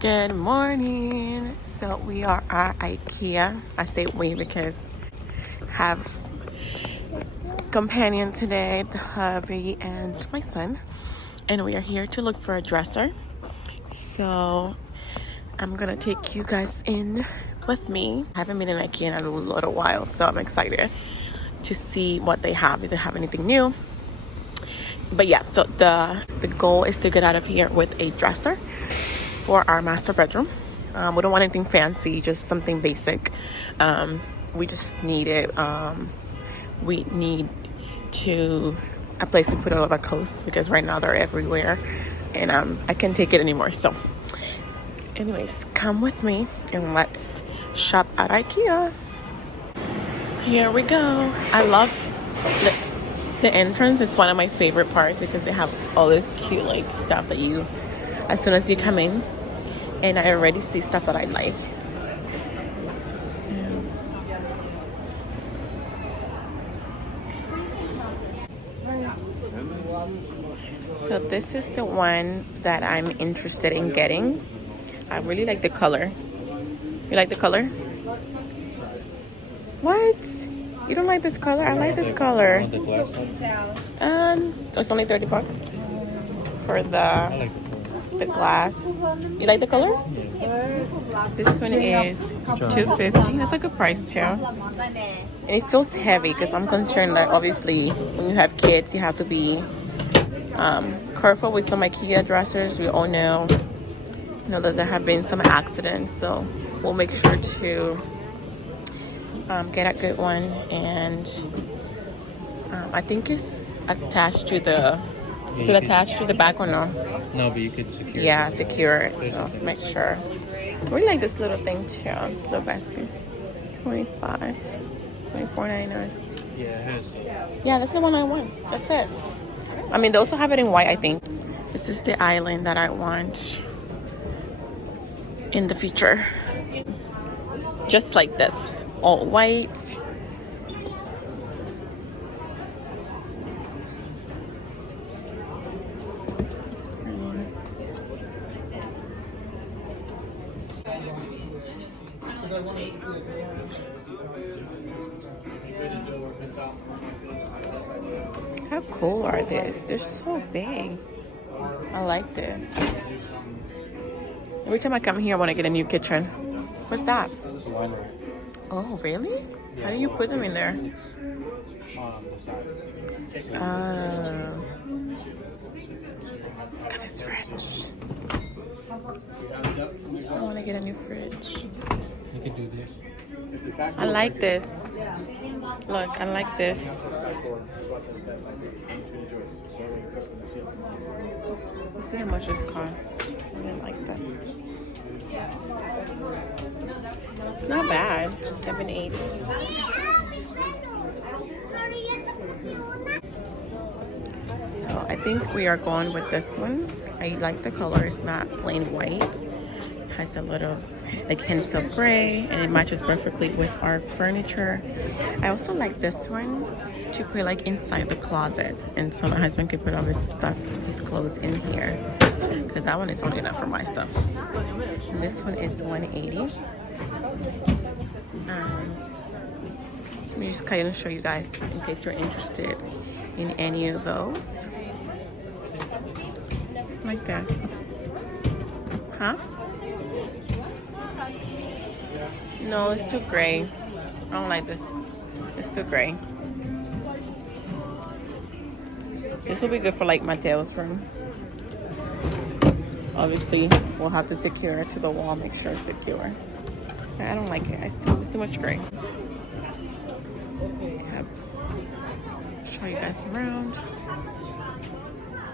Good morning. So we are at Ikea. I say we because I have companion today, the hubby and my son, and we are here to look for a dresser. So I'm gonna take you guys in with me. I haven't been in Ikea in a little while, so I'm excited to see what they have, if they have anything new. But yeah, so the goal is to get out of here with a dresser for our master bedroom. We don't want anything fancy, just something basic. We just need it. We need a place to put all of our clothes because right now they're everywhere, and I can't take it anymore. So, anyways, come with me and let's shop at Ikea. Here we go. I love the entrance. It's one of my favorite parts because they have all this cute like stuff that you, as soon as you come in, and I already see stuff that I like. So this is the one that I'm interested in getting. I really like the color. You like the color? What? You don't like this color? I like this color. It's only 30 bucks for the glass. You like the color? This one is $2.50. That's a good price too. And it feels heavy because I'm concerned that obviously when you have kids, you have to be careful with some Ikea dressers. We all know that there have been some accidents, so we'll make sure to get a good one. And I think it's attached to the. Is it attached to the back or no? No, but you could secure it. Yeah, secure it. So make sure. I really like this little thing too. This little basket. $24.99. Yeah, it has. Yeah, that's the one I want. That's it. I mean, they also have it in white, I think. This is the island that I want in the future. Just like this. All white. How cool are these? They're so big. I like this. Every time I come here, I want to get a new kitchen. What's that? Oh, really? Yeah, how do you put them in there? On the side. Oh. Look at this fridge. I want to get a new fridge. You could do this. I like this. Look, I like this. Let's see how much this costs. I didn't like this. It's not bad. $7.80. So I think we are going with this one. I like the color. It's not plain white. It has a little like hints of gray, and it matches perfectly with our furniture. I also like this one to put like inside the closet, and so my husband could put all his stuff, his clothes in here, because that one is only enough for my stuff. And this one is $180. Let me just kind of show you guys in case you're interested in any of those. Like this. Huh? No, it's too gray. I don't like this. It's too gray. This will be good for like Mateo's room. Obviously, we'll have to secure it to the wall, make sure it's secure. I don't like it. It's too much gray. Show you guys around.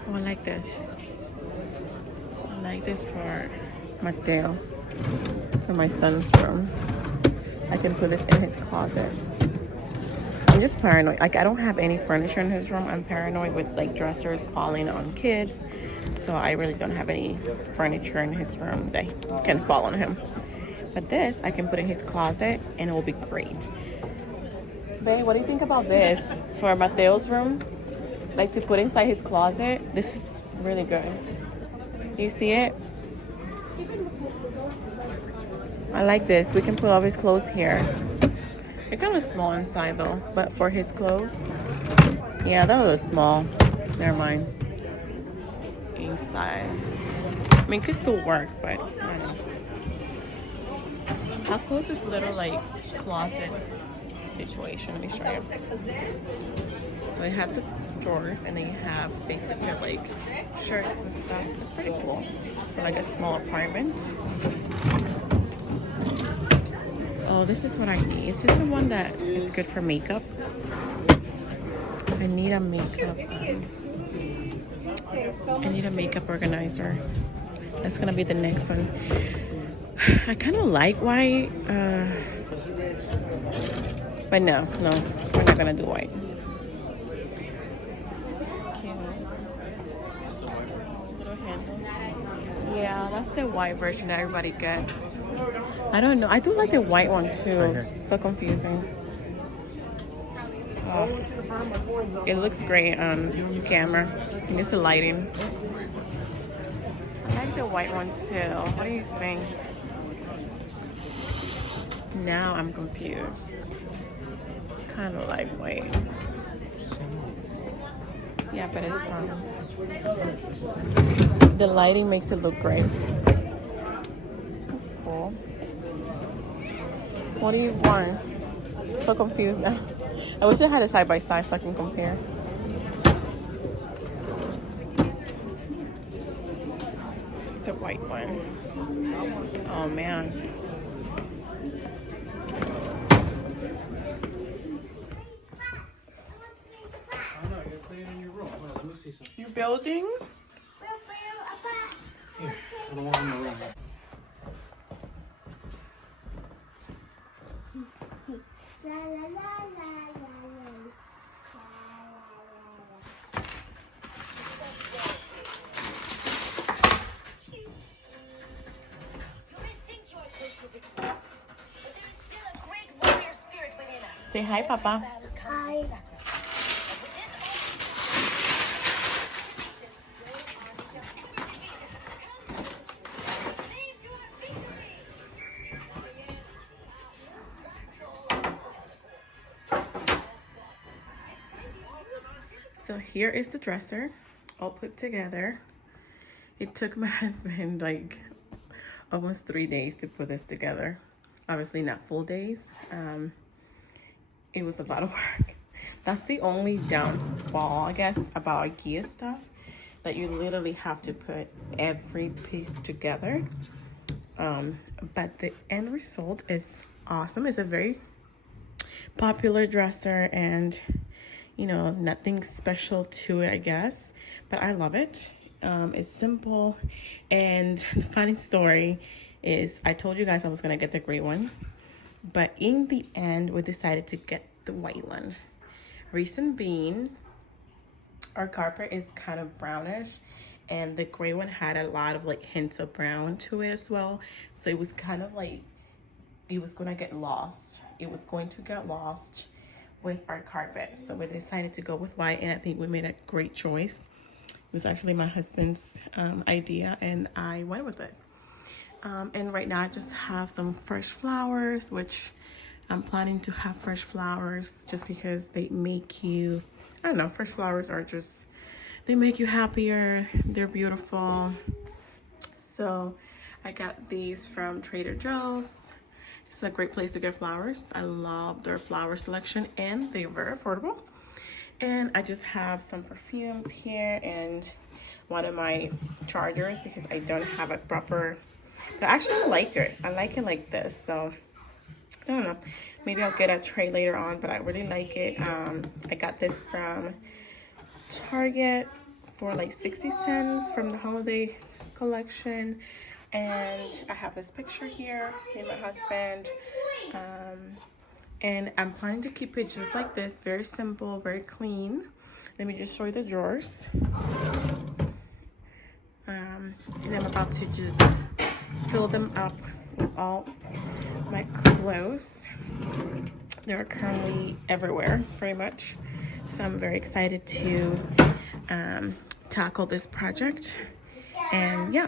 Oh, I like this. I like this for Mateo, for my son's room. I can put this in his closet. I'm just paranoid. Like, I don't have any furniture in his room. I'm paranoid with like dressers falling on kids. So I really don't have any furniture in his room that can fall on him. But this, I can put in his closet and it will be great. Babe, what do you think about this for Mateo's room? Like to put inside his closet. This is really good. You see it? I like this. We can put all his clothes here. They're kind of small inside though, but for his clothes, yeah, that was small. Never mind. Inside. I mean, it could still work, but I don't know. How close this little like closet situation? Let me show you. So you have the drawers, and then you have space to put like shirts and stuff. It's pretty cool. So like a small apartment. Oh, this is what I need. Is this the one that is good for makeup? I need a makeup. I need a makeup organizer. That's gonna be the next one. I kind of like white, but no, we're not gonna do white. This is cute. Little handles. Yeah, that's the white version that everybody gets. I don't know. I do like the white one too. So confusing. Oh, it looks great on camera. I think it's the lighting. I like the white one too. What do you think? Now I'm confused. Kind of like white. Yeah, but it's the lighting makes it look great. That's cool. What do you want? So confused now. I wish I had a side by side so I can compare. This is the white one. Oh man. You're building? Here, I don't want in the room. Say hi, Papa. Hi. So here is the dresser all put together. It took my husband like almost 3 days to put this together. Obviously not full days. It was a lot of work. That's the only downfall, I guess, about Ikea stuff, that you literally have to put every piece together. But the end result is awesome. It's a very popular dresser, and you know, nothing special to it, I guess, but I love it. It's simple. And the funny story is, I told you guys I was gonna get the gray one, but in the end we decided to get the white one. Reason being, our carpet is kind of brownish, and the gray one had a lot of like hints of brown to it as well, so it was kind of like it was gonna get lost. It was going to get lost with our carpet, so we decided to go with white, and I think we made a great choice. It was actually my husband's idea, and I went with it. And right now I just have some fresh flowers, which I'm planning to have fresh flowers just because they make you, I don't know, fresh flowers are just, they make you happier. They're beautiful. So I got these from Trader Joe's. It's a great place to get flowers. I love their flower selection, and they're very affordable. And I just have some perfumes here and one of my chargers because I don't have a proper, but actually I like it. I like it like this. So I don't know, maybe I'll get a tray later on, but I really like it. I got this from Target for like 60 cents from the holiday collection. And I have this picture here, me and my husband. And I'm planning to keep it just like this, very simple, very clean. Let me just show you the drawers. And I'm about to just fill them up with all my clothes. They're currently everywhere, pretty much. So I'm very excited to tackle this project. And yeah,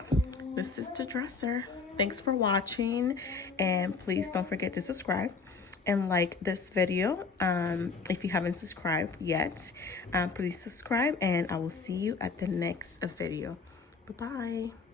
this is the dresser. Thanks for watching, and please don't forget to subscribe and like this video. If you haven't subscribed yet, please subscribe, and I will see you at the next video. Bye-bye.